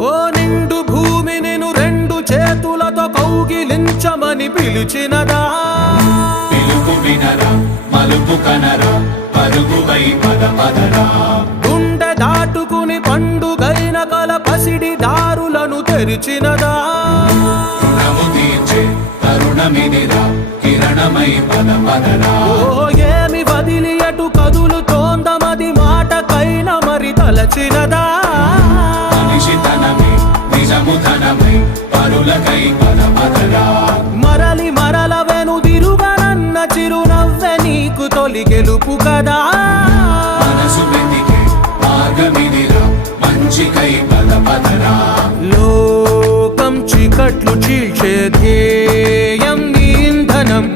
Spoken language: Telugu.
ఓ నిండు భూమి నిన్ను రెండు చేతులతో కౌగిలించమని పిలిచినదా పిలుపు వినరా మలుపు కనరా పరుగువై పద పదరా గుండె దాటుకుని పండుగైన కల పసిడి దారులను తెరిచినదా రుణము తీర్చే తరుణమిదిరా కిరణమై పద పదరా ఓ ఏమి వదిలి అటు కదులుతోందమది మాటకైన మరి తలచినదా మనిషితనమే నిజముతనమై పరులకై పద పదరా మరలి మరల వెనుదిరుగనన్న చిరునవ్వె నీకు తొలి గెలుపు కదా మనసు వెతికే మార్గమిదిరా మంచికై పద పదరా లోకం చీకట్లు చీల్చే ధ్యేయం నీ ఇంధనం